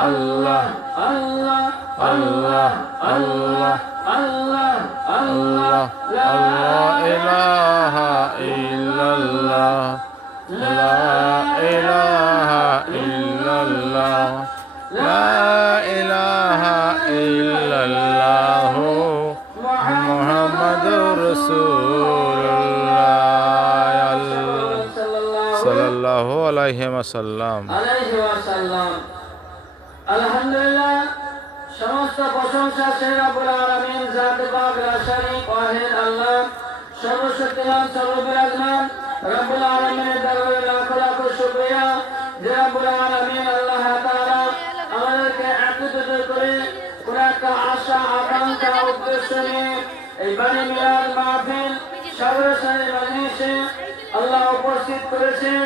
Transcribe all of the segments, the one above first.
আল্লাহ আল্লাহ আল্লাহ আল্লাহ আল্লাহ আল্লাহ লা ইলাহা ইল্লাল্লাহ লা ইলাহা ইল্লাল্লাহ লা ইলাহা ইল্লাল্লাহ মুহাম্মাদুর রাসূলুল্লাহ সাল্লাল্লাহু আলাইহি ওয়াসাল্লাম। আলহামদুলিল্লাহ, সমস্ত প্রশংসা সেই রব্বুল আলামিন জাত পাক লা শারীক ওয়াহিদ আল্লাহ সর্বশক্তিমান সর্ববিরাজমান রব্বুল আলামিনের দরবারে লাখ লাখ শুকরিয়া যে রব্বুল আলামিন আল্লাহ তাআলা আমাদেরকে একত্রিত করে কোন একটা আশা আকাঙ্ক্ষা উদ্দেশ্য নিয়ে এই বাণী মিলাদ মাহফিল সর্বসারি মজলিসে আল্লাহ উপস্থিত করেছেন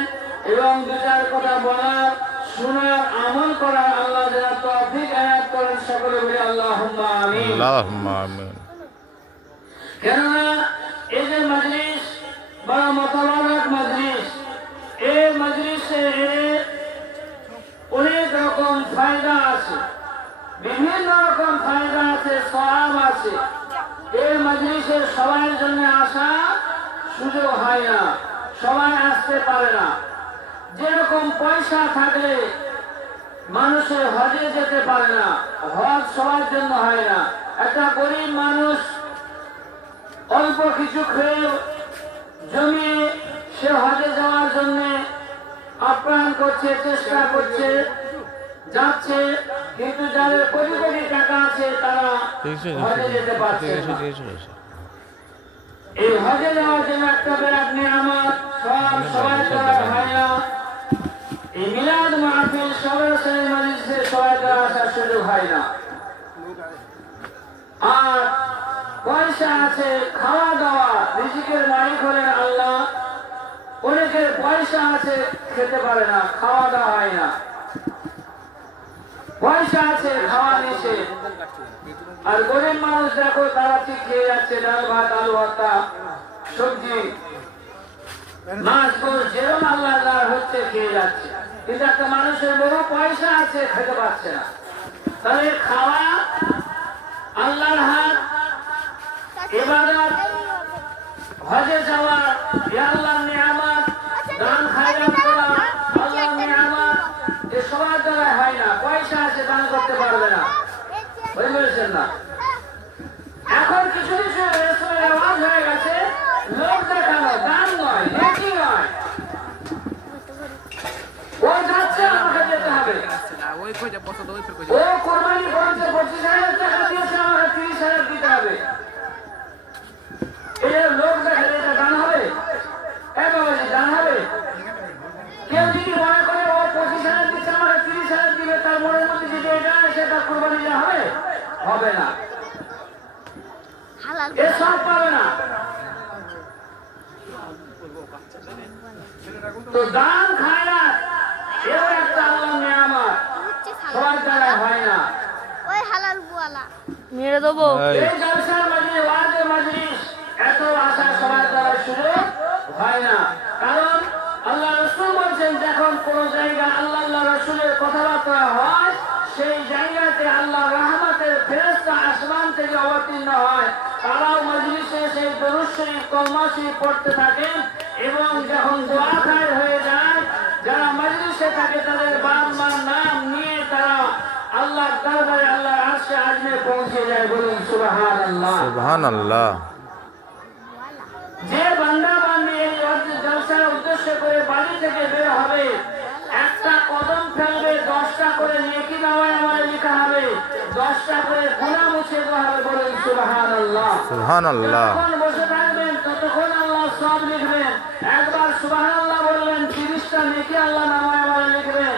এবং বিচার কথা বলার শোনার আমল করার আল্লাহ যেন তৌফিক আয়াত করেন, সকলে বলি আল্লাহুম্মা আমিন। আল্লাহুম্মা আমিন। কেননা এই যে মজলিস বড় মোতাবারক মজলিস, এই মজলিসে অনেক রকম ফায়দা আছে, বিভিন্ন রকম ফায়দা আছে, সওয়াব আছে। এই মজলিসে সবার জন্য আসা সুযোগ হয় না, সবাই আসতে পারে না। যেরকম পয়সা থাকলে মানুষের হজে যেতে পারে না, হজ সবার জন্য হয় না। একটা গরিব মানুষ অল্প কিছু খেয়ে জমিয়ে সে হজে যাওয়ার জন্য আপ্রাণ করছে, চেষ্টা করছে, যাচ্ছে, কিন্তু যাদের কোটি কোটি টাকা আছে তারা হজে যেতে পারছে না। এই হজে যাওয়ার জন্য একটা বিরাট নিয়ামত, সবাই করা হয় না। এই মিলাদ মাহফিল সর্বসারি মজলিসে সবাই করা আসার সুযোগ হয় না। আর পয়সা আছে, খাওয়া দাওয়া, রিজিকের মালিক হলেন আল্লাহ। অনেকের পয়সা আছে, খেতে পারে না, খাওয়া দাওয়া হয় না। পয়সা আছে, খাওয়া নিষেধ। আর গরিব মানুষ দেখো তারা ঠিক খেয়ে যাচ্ছে, ডাল ভাত, আলু ভর্তা, সবজি, মাছ, গোশ, যেরকম আল্লাহ যা হচ্ছে খেয়ে যাচ্ছে। কিন্তু একটা মানুষের বড় পয়সা আছে, খেতে পারছে না। তাহলে খাওয়া আল্লাহর হাত, ইবাদত, হজে যাওয়া আল্লাহর নিয়ামত, দান খায়রাত করা আল্লাহর নিয়ামত, এ সবার দ্বারা হয় না। পয়সা আছে, দান করতে পারবে না, বুঝতে না। এখন কিছু কিছু রেস্তোরাঁ আওয়াজ হয়ে গেছে লোক দেখানো, দান নয়, নেকি নয়। ও যাচ্ছে, আমাকে যেতে হবে। ও কোরবানি করেছে, 25,000 টাকা দিয়েছে, আমাকে 30,000 দিতে হবে। এটা লোক দেখালে এটা দান হবে? দান হবে? কেউ যদি মনে করে ও 25,000 দিচ্ছে, আমাকে 30,000 দিবে, তার মনের মধ্যে যদি এটা আসে, তার কোরবানি দেওয়া হবে? হবে না, এ সব পাবে না। তো দান খায়রাত এও একটা আল্লাহর নিয়ামত, সবার দ্বারা হয় না। ওই হালাল বুয়ালা মেরে দেবো। এই জলসার মজলিস, ওয়াজের মজলিস এত আশা সবার দ্বারা সুযোগ হয় না। কারণ আল্লাহ রাসূল বলেছেন, যখন কোন জায়গা আল্লাহ রাসূলের কথাবার্তা হয়, সেই জায়গাতে আল্লাহ রহমতের ফেরেশতা আসমান থেকে অবতীর্ণ হয়। তারাও মজলিসে সেই দরুদ শরীফ, কলমা শরীফ পড়তে থাকেন এবং যখন দোয়া খায়ের হয়ে যায়, যারা মজলিসে থাকে তাদের বাপ মার নাম নিয়ে তারা আল্লাহর দরবারে, আল্লাহর আরশে আজমে পৌঁছে যায়। বলুন সুবহানাল্লাহ। সুবহানাল্লাহ। যে বান্দা বান্দি এই জলসার উদ্দেশ্য করে বাড়ি থেকে বের হবে, একটা কদম ফেলবে, 10টা করে নেকি নামায় আমার লেখা হবে, 10টা করে গুনাহ মুছে দেওয়া হবে। বলুন সুবহানাল্লাহ। সুবহানাল্লাহ। যতক্ষণ বসে থাকবেন ততক্ষণ আল্লাহ সব লিখবেন। একবার সুবহানাল্লাহ বললেন, 30টা নেকি আল্লাহ নামায় আমার লিখবেন।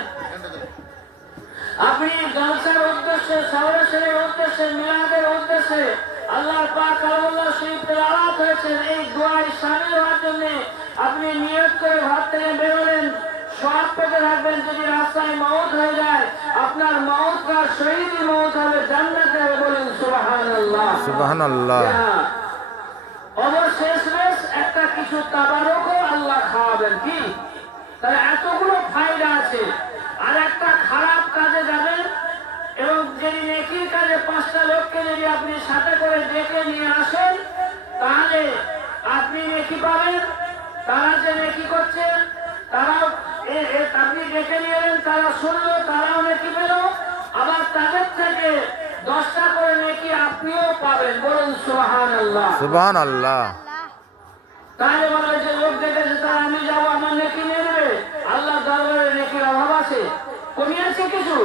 আপনি জলসার উদ্দেশ্যে, সরাসরি উদ্দেশ্যে, মিলাদের উদ্দেশ্যে আল্লাহ পাক কালামুল্লাহ শরীফ তেলাওয়াত হয়েছে, এই দোয়ায় শামিল হওয়ার জন্য আপনি নিয়ত করে ঘর থেকে বেরোলেন, সব পেতে থাকবেন। যদি রাস্তায় মওত হয়ে যায়, আপনার মওত আর শহীদি মওত হবে, জান্নাতে হবে। বলুন সুবহানাল্লাহ। সুবহানাল্লাহ। অবশেষ একটা কিছু তাবারকও আল্লাহ খাওয়াবেন। কি? তাহলে এতগুলো ফায়দা আছে। আর একটা খারাপ কাজে যাবেন, এবং যদি নেকির কাজে 5টা লোককে যদি আপনি সাথে করে ডেকে নিয়ে আসেন, তাহলে আপনি নেকি পাবেন। তারা যে নেকি করছে তারাও আপনি ডেকে নিয়ে এলেন, তারা শুনলো, তারাও নেকি পেল। আবার তাদের থেকে 10টা করে নেকি আপনিও পাবেন। বলুন সুবহানাল্লাহ। সুবহানাল্লাহ। তাহলে বলা যে লোক দেখেছে তারা আমি যাবো আমার নেকি নিয়ে নেবে। আল্লাহ দরবারে নেকির অভাব আছে? কমি আছে কিছু?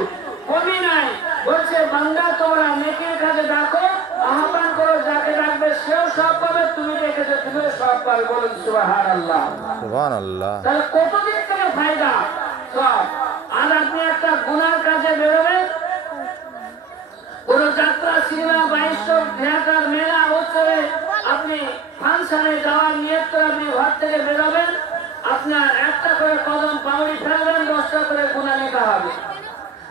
কমি নাই। বলছে বান্দা তোমরা নেকির কাজে ডাকো, আহ্বান করো, যাকে ডাকবে সেও সব পাবে, তুমি দেখেছো তুমিও সব পাবে। বলুন সুবহানাল্লাহ। সুবহানাল্লাহ। তাহলে কতদিন থেকে ফায়দা সব। আর আপনি একটা গুনার কাজে বেরোবেন, কোন যাত্রা, সিনেমা, বাইস্কোপ, থিয়েটার, মেলা, উৎসবে আপনি ফাংশনে যাওয়ার নিয়ত করে আপনি ঘর থেকে বেরোবেন, আপনার একটা করে কদম পাউড়ি ফেলবেন, 10টা করে গুনাহ লেখা হবে।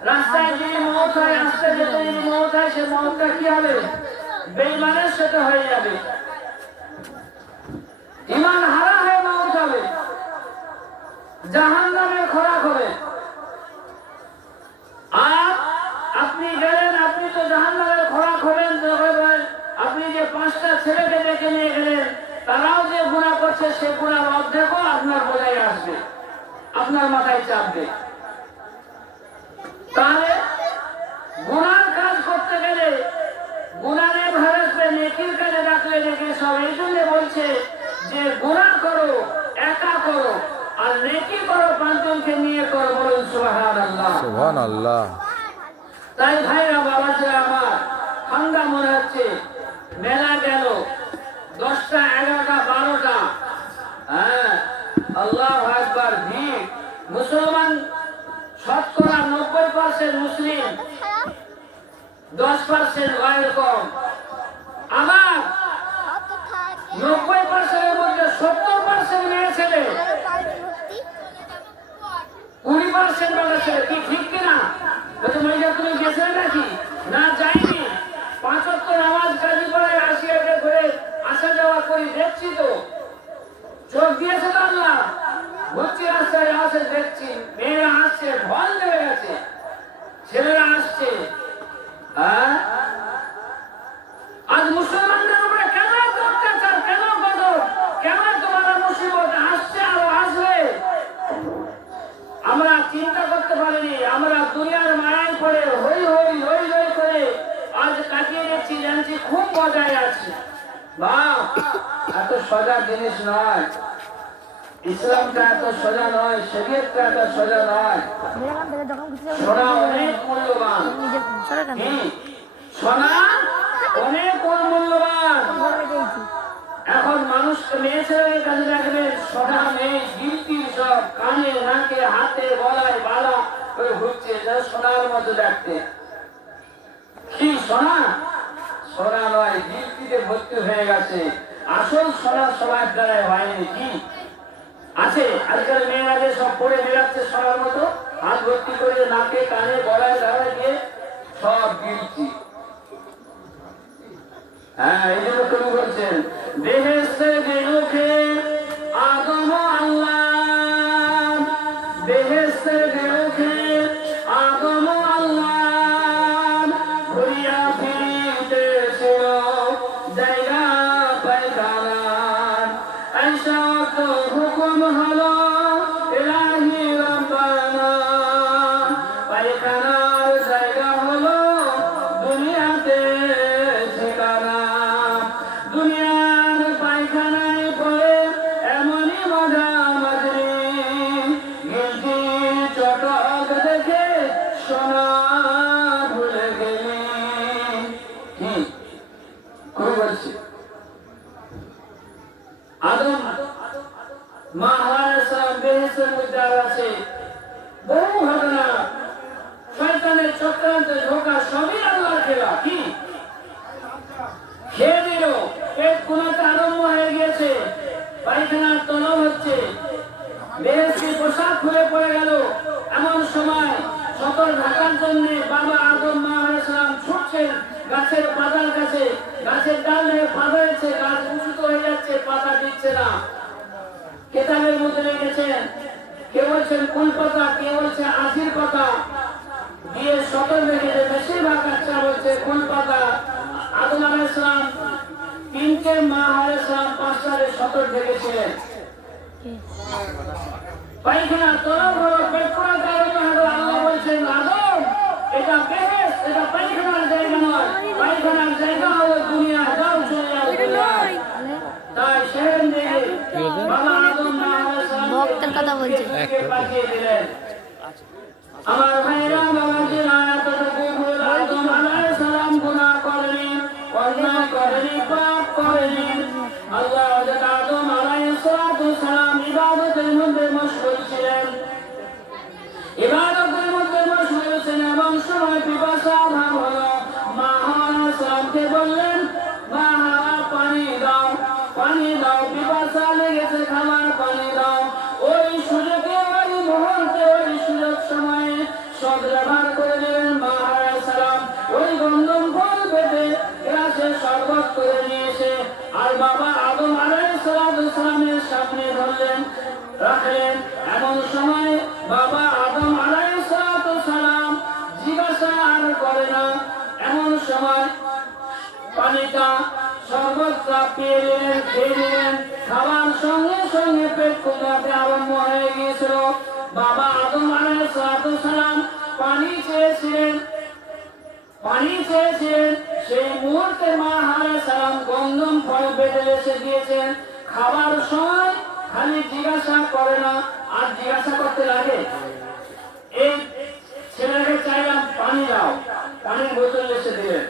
রাস্তায় যদি মওত হয়, আসতে যেতে যদি মওত হয়, সে মওতটা কি হবে? বেঈমানের সাথে হয়ে যাবে, ঈমান হারা হয়ে মওত হবে, জাহান্নামের খোরাক হবে। আর আপনি গেলেন, আপনি তো জাহান্নামের খোরাক হবেন। আপনি যে 5টা ছেলেকে ডেকে নিয়ে গেলেন, তারাও যে গুনাহ করছে সে গুনার অর্ধেকও আপনার বোঝায় আসবে, আপনার মাথায় চাপবে। তাহলে গুনার কাজ করতে গেলে গুনারে ভারতবে, নেকির কাজে ডাকলে নেকি সব। এই জন্য বলছে যে গুনাহ করো একা করো, আর নেকি করো 5 জনকে নিয়ে করো। বলুন সুবহানাল্লাহ। সুবহানাল্লাহ। তাই ভাইরা, বাবা ছেলে আমার, ঠান্ডা মনে হচ্ছে। মেলা গেল 10টা, 11টা, 12টা। হ্যাঁ, আল্লাহু আকবার। ভিড় মুসলমান শতকরা 90% মুসলিম, 10% গয়ের কম। আবার 90% এর মধ্যে 70% মেয়ে ছেলে, 20% বাবা ছেলে। কি ঠিক কিনা? বলছে মহিলা তুমি গেছিলে নাকি? না, যাইনি। 5 ওয়াক্ত নামাজ কাজী পড়ায় আসিয়াকে ঘুরে আসা যাওয়া করি, দেখছি তো, চোখ দিয়েছে তো আল্লাহ। ঘুরছি রাস্তায়, আসে দেখছি মেয়েরা আসছে, ঢল নেমে গেছে, ছেলেরা আসছে। হ্যাঁ, আজ মুসলমানদের উপরে কেন অত্যাচার, কেন গজব, কেন তোমার মুসিবত আসছে আরো আসবে? আমরা চিন্তা করতে পারিনি। আমরা দুনিয়ার মায়ায় পড়ে হই হই হই হই করে আজ কাটিয়ে দিচ্ছি, জানছি খুব মজায় আছি। বাহ, এত সোজা জিনিস নয়। ইসলামটা এত সোজা নয়, শরীয়তটা এত সোজা নয়। সোনা অনেক মূল্যবান। সোনা অনেক মূল্যবান। এখন মানুষকে মেয়ে ছেলের কাছে রাখবেন, সোনা নেই, গিলতি সব কানে, নাকে, হাতে, গলায় বালা করে ঘুরছে, সোনার মতো দেখতে। কি সোনা? সোনা নয়, গিলতিতে ভর্তি হয়ে গেছে। আসল সোনা সবার দ্বারাই হয়নি। কি আছে? আজকাল মেয়েরা যে সব পরে বেড়াচ্ছে সোনার মতো, হাত ভর্তি করে নাকে, কানে, গলায় দাঁড়ায় দিয়ে সব গিলতি। হ্যাঁ, এই জন্য কবি বলছেন বেহেশতে গেলুকে আদম আল্লাহ, বেহেশতে গেলুকে আদম আল্লাহ, ঘুরিয়া ফিরিতেছিল জায়গা পায়খানা। আইসা তো হুকুম হলো ইলাহি রাব্বানা, পায়খানার জায়গা হলো দুনিয়াতে ঠিকানা। দুনিয়ার পায়খানায় পড়ে এমনই মজা মাজরি, গিলতি চটক দেখে সোনা ভুলে গেলি। কি কবি বলছে? আদম মা হাওয়া আলাইহিস সালাম বেহেশতের মধ্যে আছে। বহু ঘটনা, শয়তানের চক্রান্ত, ধোঁকা, সবই আল্লাহর খেলা। কি খেয়ে দিল, পেট কোনাতে আরম্ভ হয়ে গিয়েছে, পায়খানার তলব হচ্ছে, বেহেশতি পোশাক খুলে পড়ে গেল। এমন সময় সতর ঢাকার জন্য বাবা আদম মা আলাইহিস সালাম ছুটছেন গাছের পাতার কাছে। গাছের ডাল হয়ে পাতা হয়েছে, গাছ দূষিত হয়ে যাচ্ছে, পাতা দিচ্ছে না। কেতাবের মধ্যে লিখেছেন, কে বলছেন কুল পাতা, কে বলছে আশির পাতা। দিয়ে সতর রেখে বেশিরভাগ বাচ্চা বলছে ফুল পাতা। আদম আলাইহিস সালাম তিনটে, মা আলাইহিস সালাম পাঁচটারে সতর রেখেছিলেন। পায়খানা তোলা বড় পেট করার কারণে আল্লাহ বলছেন আদম এটা বেহেশত, এটা পায়খানার জায়গা নয়, পায়খানার জায়গা হলো দুনিয়া, যাও চলে যাও দুনিয়ায়। তাই সেখান থেকে বাবা আদম মা আলাইহিস সালাম ভক্তের কথা বলছে। পাঠিয়ে দিলেন। আমার ভাইরা বাবাজিরা, এতটুকু ভুল আদম আলাইহিস সালাম গুনাহ করেনি, অন্যায় করেনি, পাপ করেনি। আল্লাহ হযরত আদম আলাইহিস সালাম ইবাদতের মধ্যে মশগুল ছিলেন, ইবাদতের মধ্যে মশগুল ছিলেন এবং সময় পিপাসা ভাব হলো। মা আলাইহিস সালামকে বললেন, মা পানি দাও, পানি দাও, পিপাসা লেগেছে, খাবার পানি দাও। ওই সুযোগে, ওই মুহূর্তে, ওই সুযোগ সময়ে সদ্ব্যবহার করে নিলেন মা আলাইহিস সালাম। ওই গন্ধম ফল পেটে গ্লাসে শরবত করে নিয়েছে আর বাবা আদম আলাইহিস সালামের সামনে ধরলেন, রাখলেন। এমন সময় বাবা আদম আলাইহিস সালাম জিজ্ঞাসা আর করে না। এমন সময় পানিটা, শরবতটা পেয়ে নিলেন, খেয়ে নিলেন। খাবার সঙ্গে সঙ্গে পেট ফুলাতে আরম্ভ হয়ে গিয়েছিল। বাবা আদম আলাইহিস সালাম পানি চেয়েছিলেন, পানি চেয়েছিলেন। সেই মুহূর্তে মা আলাইহিস সালাম গন্ধম ফল পেটে এসে দিয়েছেন। খাবার সময় খালি জিজ্ঞাসা করে না, আর জিজ্ঞাসা করতে লাগে। এই ছেলেকে চাইলাম পানি দাও, পানির বোতল এসে দিলেন।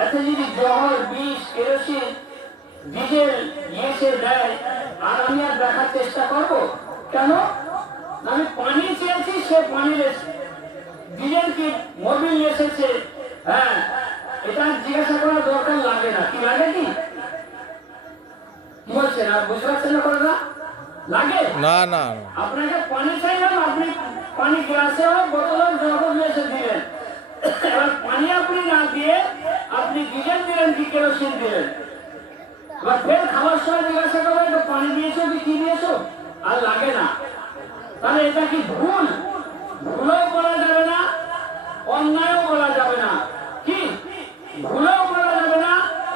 এতে যদি জহর, বিষ, কেরোসিন, ডিজেল এসে দেয় আর আমি আর দেখার চেষ্টা করব কেন? আমি পানি চেয়েছি, সে পানি ডিজেল কি মোবিল এসেছে, হ্যাঁ, এটা জিজ্ঞাসা করার দরকার লাগে না। কি লাগে? কি বলছেন? আর বুঝতে পারছেন না? করে না লাগে না না আপনাকে পানি চাইলাম, আপনি পানি গ্লাসে হোক বোতলে জগৎ এসে দিলেন। এবার পানি আপনি না দিয়ে আপনি ডিজেল দিলেন কি কেরোসিন দিলেন। এবার ফের খাবার সময় জিজ্ঞাসা করবে তো পানি দিয়েছো কি দিয়েছো, আর লাগে না। তাহলে এটা কি ভুল? ভুলও বলা যাবে না, অন্যায়ও বলা যাবে না। কি ভুলও বলা যাবে না,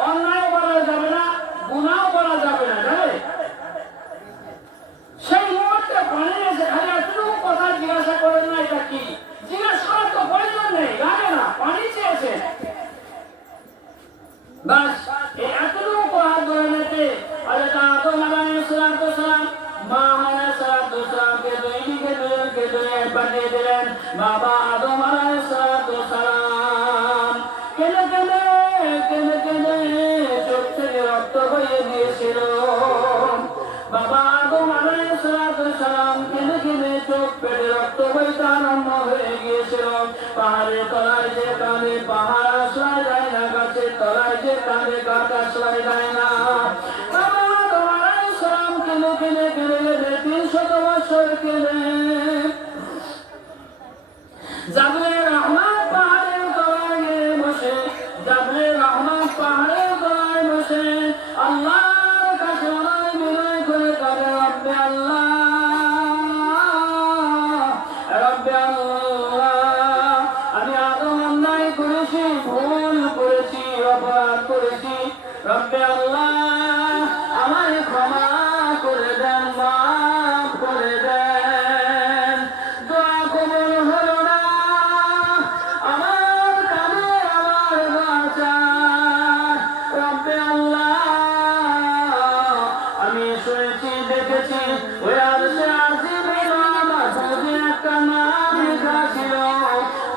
অন্যায়ও বলা যাবে না, গুনাহও বলা যাবে না, যাবে? সেই মুহূর্তে পানি এসে খালি এতটুকু কথা জিজ্ঞাসা করেন না এটা কি, জিজ্ঞাসা করার তো প্রয়োজন নেই, লাগে না, পানি চেয়েছে বাস। এতটুকু কথা ধরে নিতে আদম আলাইহিস সালাম মা আলাইহিস সালামকে দৈনিকে দুজনকে দুনিয়ায় পাঠিয়ে দিলেন। বাবা আদম আলাইহিস সালাম কেঁদে কেঁদে কেঁদে কেঁদে চোখ থেকে রক্ত বইয়ে দিয়েছিল। বাবা আদম আলাইহিস সালাম কেঁদে কেঁদে চোখ পেটে রক্ত বইতে আরম্ভ হয়ে গিয়েছিল। পাহাড়ের তলায় যে কাঁদে পাহাড় আশ্রয় যায় না, গাছের তলায় যে কাঁদে গাছ আশ্রয় যায় না। বাবা আদম আলাইহিস সালাম কেঁদে কেঁদে কেঁদে কেঁদে 300 বছর কেঁদে জাবলে রহমান পাহাড়ের তলায় গিয়ে বসে, জাবলে রহমান পাহাড়ের তলায় বসে আল্লাহর কাছে অনেক বিনয় করে কাঁদে, রব্বে আল্লাহ, রব্বে আল্লাহ, আমি আদম অন্যায় করেছি, ভুল করেছি, অপরাধ করেছি, রব্বে আল্লাহ আমায় ক্ষমা করে দেন, মাফ করে দেন। দোয়া কবুল হলো না, আমার কানে আমার বাঁচা, রব্বে আল্লাহ আমি শুনেছি, দেখেছি ওই আরশে আজিমের মাঝে একটা নাম লেখা ছিল,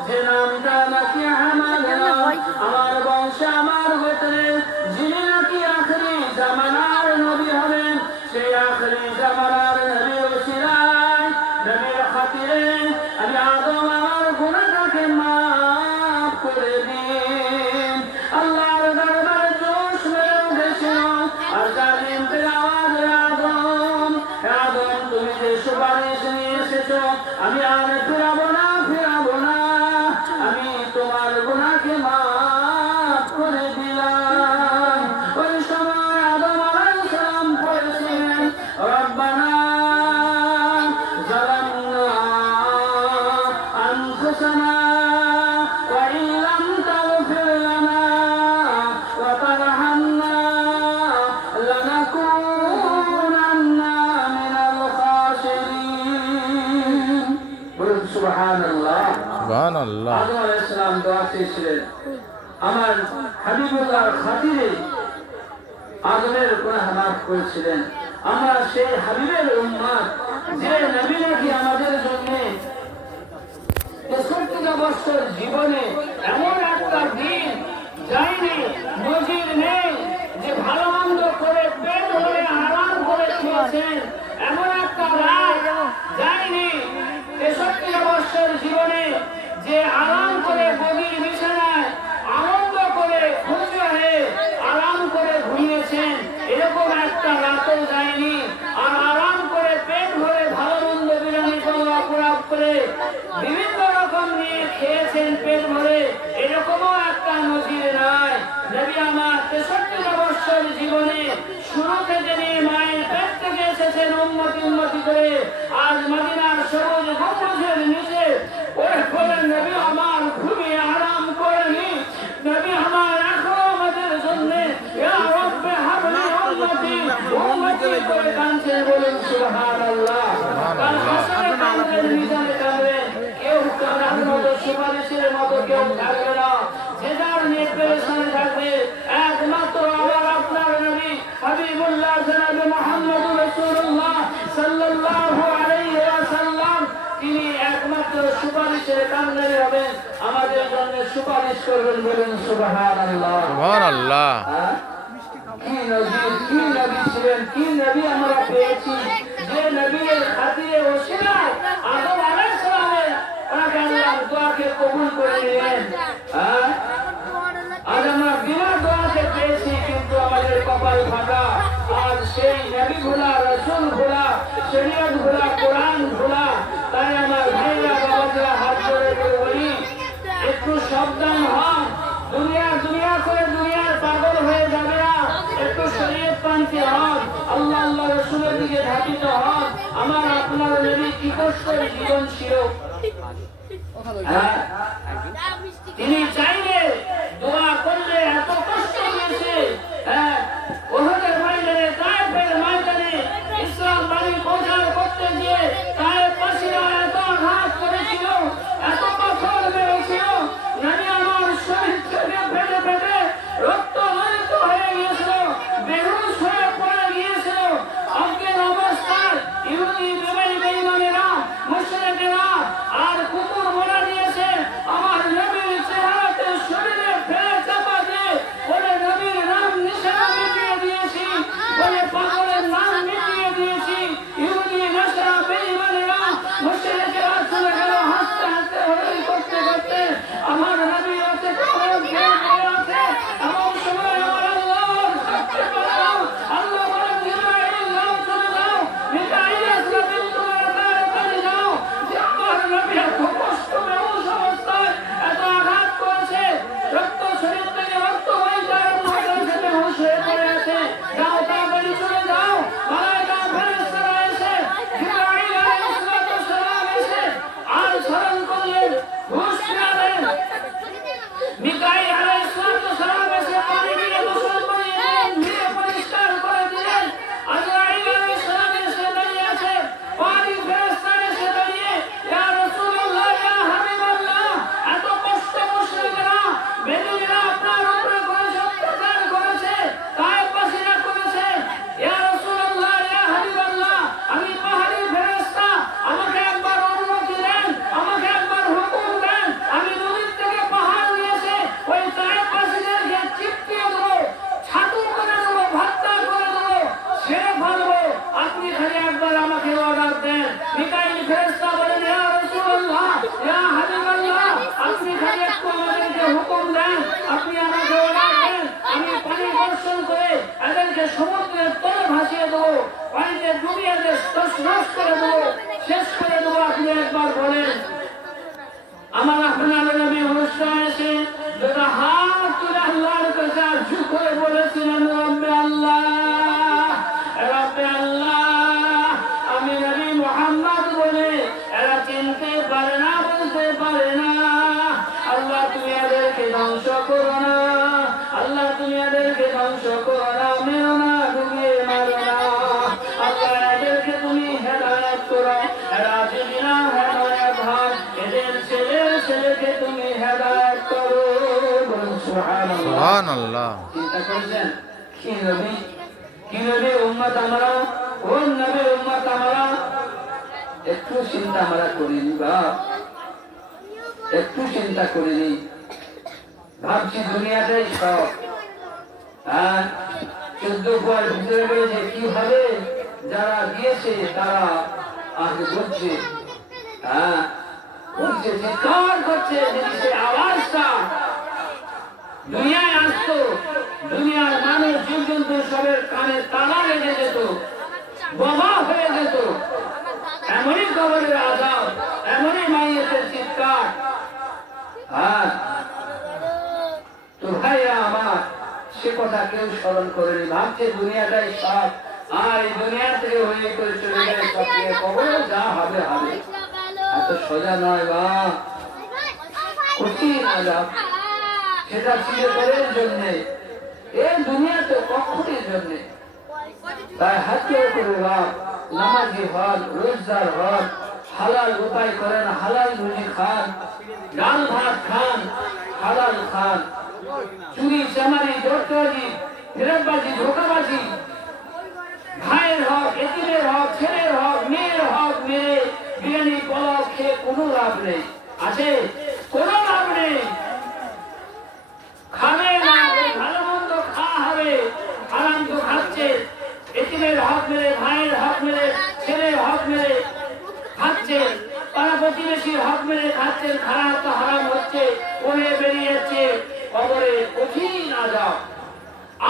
যে নামটা নাকি আমার বংশ, আমার গোত্রে, যিনি নাকি আখেরি আমার হাবিবুল্লাহর খাতিরে আদমের গুনাহ মাফ করেছিলেন। আমরা সেই হাবিবের উম্মত, যে নবী নাকি আমাদের জন্য ৬৩ বছর জীবনে এমন একটা দিন যায়নি, নজির নেই, যে ভালো মন্দ করে পেট ভরে আরাম করে খেয়েছেন, এমন একটা রাত যায়নি ৬৩ বছর জীবনে যে আরাম করে গভীর বিছানায় আনন্দ করে খুশি হয়ে আরাম করে ঘুমিয়েছেন, এরকম একটা রাতও যায়নি। আর আরাম করে পেট ভরে ভালো মন্দ বিরিয়ানি পোলাও করে বিভিন্ন রকম নিয়ে খেয়েছেন পেট ভরে, এরকমও একটা নজির নাই। নবী আমার ৬৩ বছর জীবনে শুরু থেকে নিয়ে মায়ের পেট থেকে এসেছেন উম্মতি উম্মতি করে, আজ মদিনার সবুজ গম্বুজের নিচে ওরে বলেন নবী আমার ঘুমিয়ে আরাম করেনি। নবী আমার এখনো আমাদের জন্য ইয়া রাব্বি হাবলি উম্মতি উম্মতি করে কাঁদছেন, বলেন সুবহানাল্লাহ। কাল হাসরে কাঁদবেন, মিজানে কাঁদবেন, কেউ কাঁদার মতো সুপারিশের মতো কেউ থাকবে না, যে যার নিয়ে পেরেশানি থাকবে। একমাত্র আমার আপনার নবী হাবিবুল্লাহ জনাবে মুহাম্মদুর রাসূলুল্লাহ সাল্লাল্লাহু আলাইহি ওয়াসাল্লাম, তিনি একমাত্র সুপারিশের কান্ডারি হবেন, আমাদের জন্য সুপারিশ করবেন, বলেন সুবহানাল্লাহ। সুবহানাল্লাহ। কি নজির, কি নবী ছিলেন, কি নবী আমরা পেয়েছি, যে নবীর খাতিরে ওসিলায় আদম আলাইহিস সালামের ওনাকে আল্লাহ দোয়াকে কবুল করে নিলেন। আজ আমরা বিনা দোয়াতে পেয়েছি, কিন্তু আমাদের কপাল ফাটা। আজ সেই নবী ভোলা, রসুল ভোলা, শরীয়ত ভোলা, কোরআন ভোলা। তাই আমার ভাইরা বাবারা হাত ধরে বলি, একটু সাবধান হন। দুনিয়া করে দুনিয়ার পাগল হয়ে যাবে না, একটু শরীয়ত পান্থী হন, আল্লাহ আল্লাহ রসুলের দিকে ধাবিত হন। আমার আপনার নবী কি কষ্ট জীবন ছিল, তিনি চাইলে দোয়া করলে এত কষ্ট হয়েছে। ওহদের ময়দানে, তায়েফের ময়দানে ইসলাম বাণী প্রচার করতে গিয়ে তায়েফবাসীরা এত আঘাত করেছিল, এত পাথর মেরেছিল, নবী আমার শরীর থেকে ফেটে ফেটে রক্ত রঞ্জিত হয়ে গিয়েছিল, বেহুশ হয়ে পড়ে গিয়েছিল। অজ্ঞান অবস্থায় ইহুদি বেঈমানেরা, মুশরিকেরা আর কুকুর বলে দিয়েছে আমার নবীর চেহারাতে শরীরে ফেলে চাপা দিয়ে বলে নবীর নাম নিশানা মিটিয়ে দিয়েছি, বলে পাগলের নাম মিটিয়ে দিয়েছি। ইহুদি নাসারা বেঈমানেরা মুশরিকেরা চলে গেল হাসতে হাসতে হরি করতে করতে, আমার নবী আছে কবর খেয়ে পড়ে আছে। এমন সময় আমার আল্লাহর কাছে বললাম, আল্লাহ বলেন জিবরাইল নাও চলে যাও, মিকাইল ইসরাফিল তোমরা তাড়াতাড়ি যাও, যে আমার নবী এত কষ্ট বেহুশ অবস্থায় এত আঘাত করেছে, রক্ত শরীর থেকে রক্ত হয়ে যায়, বেহুশ হয়ে পড়ে আছে, যাও তাড়াতাড়ি চলে যাও। মালায়েকা ফেরেশতারা এসে জিবরাইল আলাইহিস সালাম এসে আর স্মরণ করলেন, হুশ ফিরালেন। মিকাইল আলাইহিস সালাম এসে পানি দিয়ে গোসল করিয়ে দিলেন, ধীরে পরিষ্কার করে দিলেন। আজরাইল আলাইহিস সালাম এসে দাঁড়িয়ে আছে, পানি ফেরেশতা এসে দাঁড়িয়ে, ইয়া রাসূলুল্লাহ, ইয়া হাবিবাল্লাহ, এত কষ্ট মুশরিকরা বেদুইনরা আপনার উপরে করেছে, অত্যাচার করেছে, তায়েফবাসীরা করেছে। ইয়া রাসূলুল্লাহ, ইয়া হাবিবাল্লাহ, আমি পাহাড়ি ফেরেশতা, আমাকে একবার অনুমতি দেন, আমাকে একবার হুকুম দেন, আমি নদীর থেকে পাহাড় নিয়েছে ওই তায়েফবাসীদেরকে চিপটিয়ে দেবো, ছাতু করে দেবো, ভাত্তা করে দেবো, ছেড়ে ফেলবো, আপনি খালি একবার আমাকে অর্ডার দেন। মিকাইল ফেরেশতা বলেন, ইয়া রাসূলুল্লাহ, ইয়া হাবিবাল্লাহ, আপনি খালি একটু আমাদেরকে হুকুম দেন, আপনি আমাকে অর্ডার দেন, আমি পানি বর্ষণ করে এদেরকে সমুদ্রের তলে ভাসিয়ে দেবো, পানিতে ডুবিয়ে তছনছ করে দেবো, শেষ করে দেবো, আপনি একবার বলেন। আমার আপনার নবী অনুষ্ঠান এসে যেটা হাত তুলে আল্লাহর কাছে আরজু করে বলেছিলেন, রব্বে আল্লাহ, রব্বে আল্লাহ, আমি নবী মুহাম্মদ বলে এরা চিনতে পারে না, বলতে পারে না, আল্লাহ তুমি এদেরকে ধ্বংস করো না, আল্লাহ তুমি এদেরকে ধ্বংস করো না, মেরো না, ডুবিয়ে মারো না, আল্লাহ এদেরকে তুমি হেদায়েত করো, এরা যদি না হেদায়েত হয় এদের ছেলেকে তুমি হেদায়েত করো। সুবহানাল্লাহ। সুবহানাল্লাহ। চিন্তা করেছেন কি নবী উম্মত আমরা, কোন নবীর উম্মত আমরা? একটু চিন্তা আমরা করিনি বা একটু চিন্তা করিনি, ভাবছি দুনিয়াটাই সব। হ্যাঁ, 14 ফুয়ার ভিতরে রয়েছে কি হবে? যারা দিয়েছে তারা আগে বলছে, হ্যাঁ বলছে, চিৎকার করছে, যদি সে আওয়াজটা দুনিয়ায় আসতো, দুনিয়ার মানুষ জীবজন্তু সবের কানে তালা লেগে যেত, বোমা হয়ে যেত। এমনই কবরের আযাব, এমনই মাইয়েতের চিৎকার। হ্যাঁ, তো ভাইয়া আমার, সে কথা কেউ স্মরণ করেনি, ভাবছে দুনিয়াটাই সব, আর এই দুনিয়া থেকে হয়ে করে চলে গেলে সব থেকে কবরে যা হবে হবে। এত সোজা নয় বা কঠিন আযাব। সেটা চিরতরের জন্যে, এই দুনিয়া তো কখনই জন্যে। তাই হাত জোড় করে বাপ, নামাজি হন, রোজগার হন, হালাল উপায় করেন, হালাল রুজি খান, ডাল ভাত খান, হালাল খান। চুরি চামারি দোষবাজি ফেরতবাজি ধোকাবাজি, ভাইয়ের হক এতিমের হক ছেলের হক মেয়ের হক মেরে বিরিয়ানি পোলাও খেয়ে কোনো লাভ নেই। আছে কোনো লাভ নেই। খাবে না, ভালো মন্দ খাওয়া হবে, হারাম তো খাচ্ছে। এতিমের হক মেরে, ভাইয়ের হক মেরে, ছেলের হক মেরে খাচ্ছে, পাড়া প্রতিবেশীর হক মেরে খাচ্ছেন, খারাপ তো হারাম হচ্ছে, ওহে বেরিয়ে যাচ্ছে কবরে কঠিন আযাব।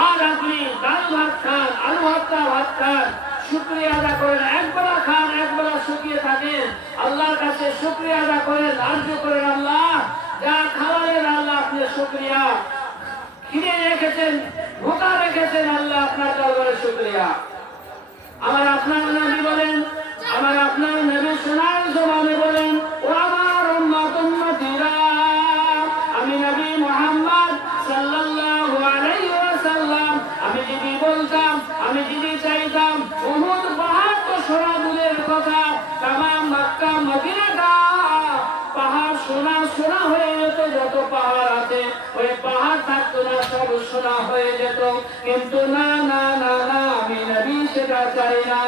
আর আপনি ডাল ভাত খান, আলু ভর্তা ভাত খান, শুকরিয়া আদা করেন, একবেলা খান একবেলা শুকিয়ে থাকেন, আল্লাহর কাছে শুকরিয়া আদা করেন, আরজু করেন, আল্লাহ যা খাওয়ালেন আল্লাহ আপনি শুকরিয়া, খিদে রেখেছেন, ভোকা রেখেছেন, আল্লাহ আপনার দরবারে শুকরিয়া। আমার আপনার নবী বলেন, আমার আপনার নবী শোনার জবানে বলেন, ও আমার উম্মত উম্মতিরা, আমি নবী মুহাম্মদ সাল্লাল্লাহু আলাইহি ওয়াসাল্লাম, আমি যদি বলতাম, আমি যদি চাইতাম, উহুদ পাহাড় তো সোনা দূরের কথা, তামাম মক্কা মদিনাটা পাহাড় সোনা সোনা হয়ে যেত, যত পাহাড় আছে ওই পাহাড় থাকতো না, সব সোনা হয়ে যেত। কিন্তু না না না না, আমি নবী সেটা চাই না।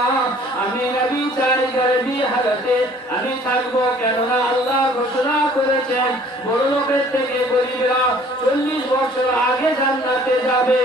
আমি নবী চাই গরিবী হালতে আমি থাকবো, কেননা আল্লাহ ঘোষণা করেছেন বড় লোকের থেকে গরিবরা 40 বছর আগে জান্নাতে যাবে।